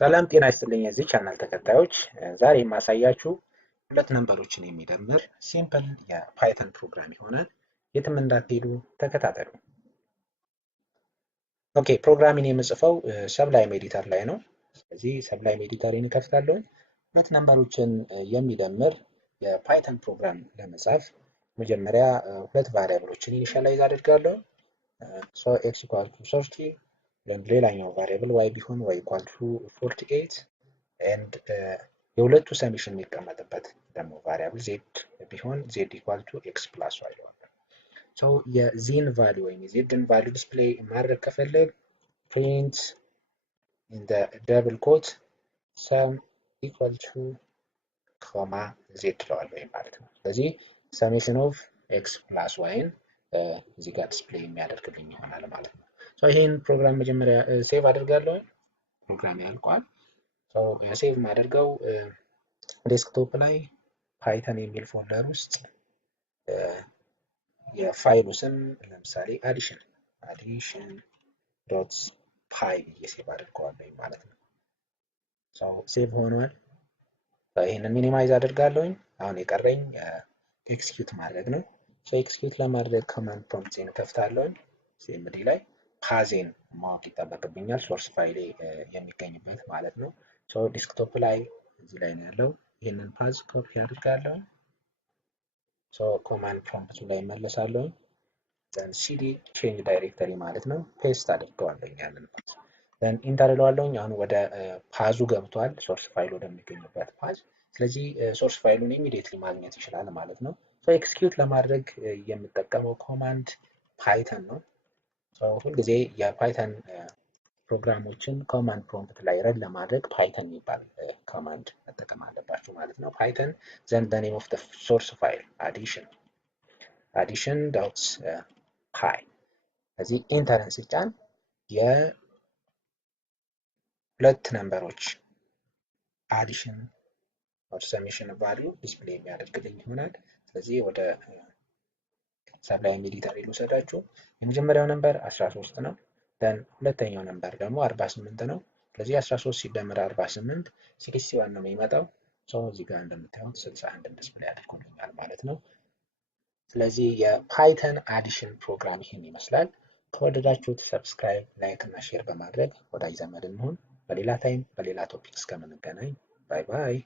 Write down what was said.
ሰላም ጤና ይስጥልኝ የዚህ ቻናል ተከታዮች ዛሬ የማሳያችሁ ሁለት ነምበሮችን የሚደምር ሲምፕል የፓይተን ፕሮግራም ይሆናል። የትም እንዳትሄዱ ተከታተሉ። ኦኬ ፕሮግራሚን የምጽፈው ሰብላይም ኤዲተር ላይ ነው። ስለዚህ ሰብላይም ኤዲተርን እከፍታለሁ። ሁለት ነምበሮችን የሚደምር የፓይተን ፕሮግራም ለመጻፍ መጀመሪያ ሁለት ቫሪያብሎችን ኢኒሻላይዝ አድርጋለሁ። ሶ ኤክስ ኢኳል ቱ 30 ሌላኛው ቫሪያብል y ቢሆን y ኢኳል ቱ 48 ኤንድ የሁለቱ ሰሚሽን የሚቀመጥበት ደግሞ ቫሪያብል z ቢሆን z ኢኳል ቱ x ፕላስ y ይሆናል። ሶ የዚህን ቫልዩ ወይም የzን ቫልዩ ዲስፕሌይ ማድረግ ከፈለግ print in the double quote sum equal to ኮማ z ትለዋለሁ ማለት ነው። ስለዚህ ሰሜሽን ኦፍ x ፕላስ yን እዚህ ጋር ዲስፕሌይ የሚያደርግልኝ ይሆናል ማለት ነው። ሶ ይሄን ፕሮግራም መጀመሪያ ሴቭ አድርጋለሁ። ፕሮግራም ያልቋል። ሶ ሴቭ ማድረገው ዴስክቶፕ ላይ ፓይተን የሚል ፎልደር ውስጥ የፋይሉ ስም ለምሳሌ አዲሽን ዶት ፓይ ብዬ ሴቭ አድርገዋለሁ ማለት ነው። ሶ ሴቭ ሆኗል። ይሄንን ሚኒማይዝ አድርጋለሁኝ። አሁን የቀረኝ ኤክስኪዩት ማድረግ ነው። ሶ ኤክስኪዩት ለማድረግ ኮማንድ ፕሮምፕትን ከፍታለሁኝ። ሲኤምዲ ላይ ፓዜን ማወቅ ይጠበቅብኛል፣ ሶርስ ፋይሌ የሚገኝበት ማለት ነው። ሶ ዲስክቶፕ ላይ እዚህ ላይ ነው ያለው። ይህንን ፓዝ ኮፒ አድርጋለሁ። ሶ ኮማንድ ፕሮምፕቱ ላይ እመለሳለሁ። ዘን ሲዲ ቼንጅ ዳይሬክተሪ ማለት ነው ፔስት አድርገዋለሁ ያንን ፓዝ። ዘን ኢንተር እለዋለሁ። አሁን ወደ ፓዙ ገብቷል፣ ሶርስ ፋይል ወደሚገኝበት ፓዝ። ስለዚህ ሶርስ ፋይሉን ኢሚዲየትሊ ማግኘት ይችላል ማለት ነው። ሶ ኤክስኪዩት ለማድረግ የምጠቀመው ኮማንድ ፓይተን ነው። ሁልጊዜ የፓይተን ፕሮግራሞችን ኮማንድ ፕሮምፕት ላይ ረን ለማድረግ ፓይተን የሚባል ኮማንድ መጠቀም አለባችሁ ማለት ነው። ፓይተን ዘን the name of the source file addition ዶት ፓይ። እዚህ ኢንተርን ሲጫን የሁለት ነምበሮች አዲሽን ኦር ሰሜሽን ቫልዩ ዲስፕሌይ የሚያደርግልኝ ይሆናል። ስለዚህ ወደ ሰብላይም ኤዲተር ልውሰዳችሁ። የመጀመሪያው ነምበር 13 ነው። ደን ሁለተኛው ነምበር ደግሞ 48 ነው። ስለዚህ 13 ሲደመር 48 61 ነው የሚመጣው። ሶ እዚህ ጋር እንደምታዩት 61 ዲስፕሌይ አድርጎልኛል ማለት ነው። ስለዚህ የፓይተን አዲሽን ፕሮግራም ይህን ይመስላል። ከወደዳችሁት ሰብስክራይብ፣ ላይክ እና ሼር በማድረግ ወዳጅ ዘመድ እንሁን። በሌላ ታይም በሌላ ቶፒክ እስከምንገናኝ ባይ ባይ።